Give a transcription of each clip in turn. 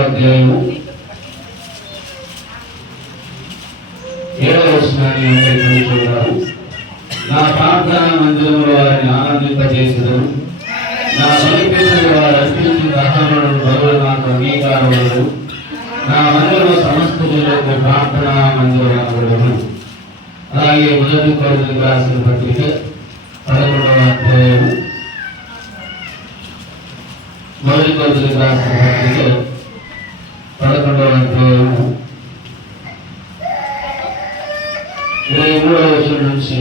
అధ్యాయము 7వ వచనాన్ని చూద్దాము. నా ప్రార్థన మందిరంలో వారిని ఆనందింపజేసేదను, నా బలిపీఠంలో వారు అర్పించిన దహనములను బదులు నాకు అంగీకారములను, నా మందిరంలో సమస్త జనులకు ప్రార్థనా మందిరములను. అలాగే మొదటి కొరింథీయులకు రాసిన పత్రిక 11వ అధ్యాయము, మొదటి కొరింథీయులకు రాసిన పత్రిక 11వ అధ్యాయము 23వ వచనం నుంచి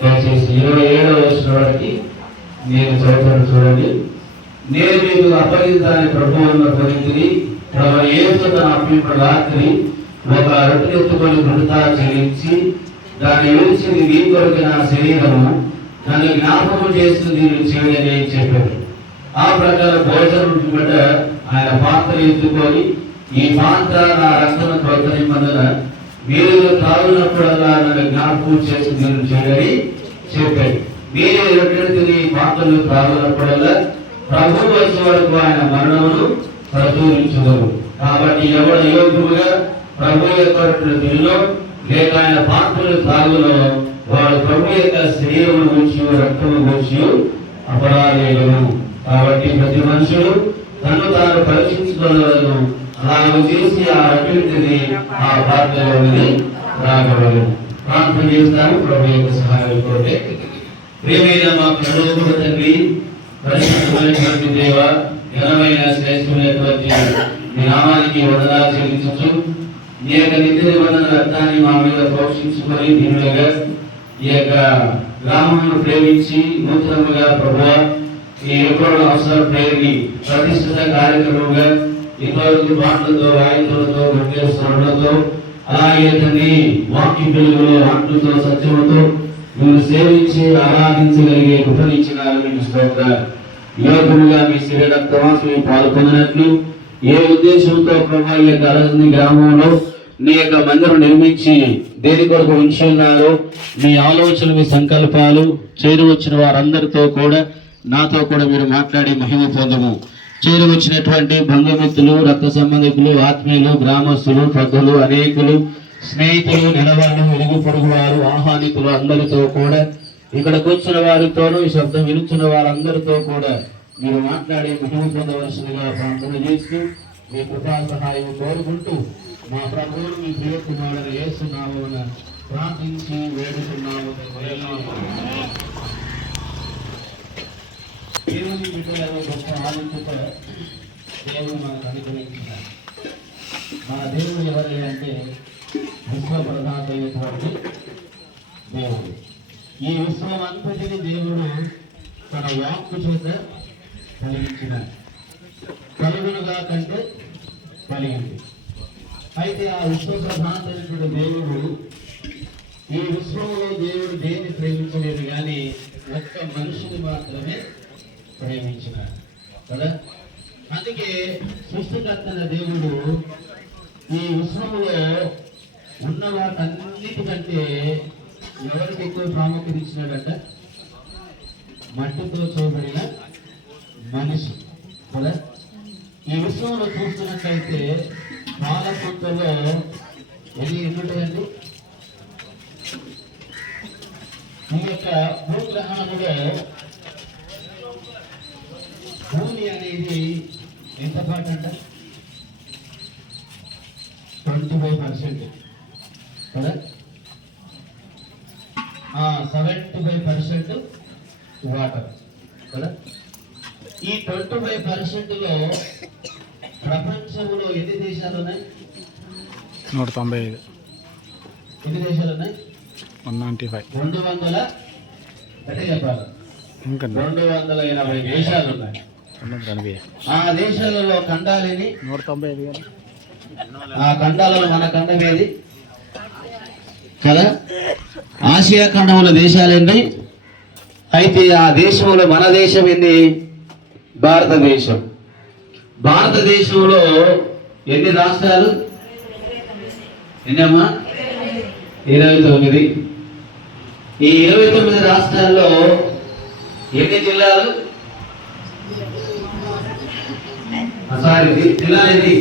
దయచేసి 27వ వచనం వరకు నేను చదువుతాను చూడండి. నేను మీకు అప్పగించాలని ప్రభువును పొందింది. ప్రభు యేసు తన అప్పగించిన రాత్రి ఒక రొట్టె ఎత్తుకొని కృతజ్ఞత చెల్లించి దాన్ని విడిచి నీ కొరకు నా శరీరము నన్ను జ్ఞాపకం చేస్తుంది చేయని చెప్పారు. ఆ ప్రకారం భోజనం బట్ట ఆయన పాత్ర ఎత్తుకొని ఈ పాత్ర నా రక్తము కొత్త నిబంధన, మీరు తాగునప్పుడల్లా నన్ను జ్ఞాపకం చేస్తుంది చేయని చెప్పారు. మీరే రొట్టెను తిని పాత్రలు తాగునప్పుడల్లా ప్రభువు వచ్చే వరకు ఆయన మరణమును ప్రచురించుదరు. కాబట్టి ఎవరు యోగ్యముగా ప్రభు యొక్క రొట్టెను తినో లేక ఆయన పాత్రలు తాగులో వాడు ప్రభు యొక్క శరీరమును గురించి రక్తము గురించి అపరాధేయులను. కాబట్టి ప్రతి మనుషుడు తను తాను పరీక్షించుకోగలను, అలాగ చేసి ఆ రొట్టెని ఆ పాత్రలోని రాగలరు. ప్రార్థన చేస్తాము ప్రభు యొక్క సహాయం కోరే. ప్రియమైన మా ప్రభువు తండ్రి, పరిశుద్ధమైనటువంటి దేవ, ఘనమైన శ్రేష్టమైనటువంటి మీ నామానికి వందనాలు చెల్లించు. నీ యొక్క నిత్య నిబంధన రక్తాన్ని మా మీద పోషించుకొని దీనులుగా ఈ యొక్క గ్రామమును ప్రేమించి నూతనముగా ప్రభువా ఈ ఎప్పుడు అవసర ప్రేరిని ప్రతిష్ఠిత కార్యక్రమంగా ఇంతవరకు పాటలతో వాయిద్యాలతో గట్టిగా స్వరణతో అలాగే తండ్రి వాక్య వెలుగులో ఆత్మతో సత్యముతో మీరు సేవించి ఆరాధించగలిగే కృపనిచ్చినారు. మీకు స్తోత్రాలు. యోగముగా మీ శరీర రక్తవాసులు పాల్గొన్నట్లు ఏ ఉద్దేశంతో ప్రభు ఈ యొక్క అలజని గ్రామంలో నీ యొక్క మందిరం నిర్మించి దేని కొరకు ఉంచి ఉన్నారో మీ ఆలోచనలు మీ సంకల్పాలు చేరువచ్చిన వారందరితో కూడా నాతో కూడా మీరు మాట్లాడి మహిమ పొందము. చేరువచ్చినటువంటి బంధుమిత్రులు, రక్త సంబంధికులు, ఆత్మీయులు, గ్రామస్తులు, పెద్దలు, అనేకులు, స్నేహితులు, నిలవాళ్ళు, వెలుగు పొరుగు వారు, ఆహ్వానితులు అందరితో కూడా ఇక్కడ కూర్చున్న వారితోనూ ఈ శబ్దం వినుచున్న వారందరితో కూడా మీరు మాట్లాడి మహిమ పొందవలసిందిగా ప్రార్థన చేస్తూ మీ కృపా సహాయం కోరుకుంటూ మా ప్రభువును మీ ప్రియకుమారుడు యేసు నామమున ప్రార్థించి వేడుకున్నాము. ఈరోజు బిడ్డలలో గొప్ప ఆలోచన దేవుడు మనకు అనుగ్రహించినారు. మన దేవుడు ఎవరు అంటే విశ్వప్రధాత అయినటువంటి దేవుడు. ఈ విశ్వం అంతటిని దేవుడు తన వాక్కు చేత కలిగించినారు. కలుగునుగా కంటే కలిగింది. అయితే ఆ విశ్వప్రధాత అయినటువంటి దేవుడు ఈ విశ్వంలో దేవుడు దేన్ని ప్రేమించలేదు కానీ ఒక్క మనుషుని మాత్రమే ప్రేమించినాడు కదా. అందుకే సృష్టికర్తన దేవుడు ఈ విశ్వంలో ఉన్న వాటన్నిటికంటే ఎవరికి ఎక్కువ ప్రాముఖ్యత ఇచ్చినాడంట? మట్టితో చేయబడిన మనిషి కదా. ఈ విశ్వంలో చూస్తున్నట్లయితే పాలకొంతలో ఎన్ని ఉంటాయండి? ఈ యొక్క భూగ్రహణంలో భూమి అనేది ఎంత పాటు అంట? 25% కదా. 75% వాటర్ కదా. ఈ 25%లో ప్రపంచంలో ఎన్ని దేశాలు ఉన్నాయి? 195. ఎన్ని దేశాలు ఉన్నాయి? 195. 200 అంటే చెప్పాలి. 280 దేశాలు ఉన్నాయి. ఆ దేశాలలో ఖండాలని 195. ఆ ఖండాలలో మన ఖండం ఏది కదా? ఆసియా ఖండంలో దేశాలండి. అయితే ఆ దేశంలో మన దేశం ఏంది? భారతదేశం. భారతదేశంలో ఎన్ని రాష్ట్రాలు? ఎన్నమ్మా? 29. ఈ 29 రాష్ట్రాల్లో ఎన్ని జిల్లాలు? సారీ, జిల్లాలు ఎన్ని?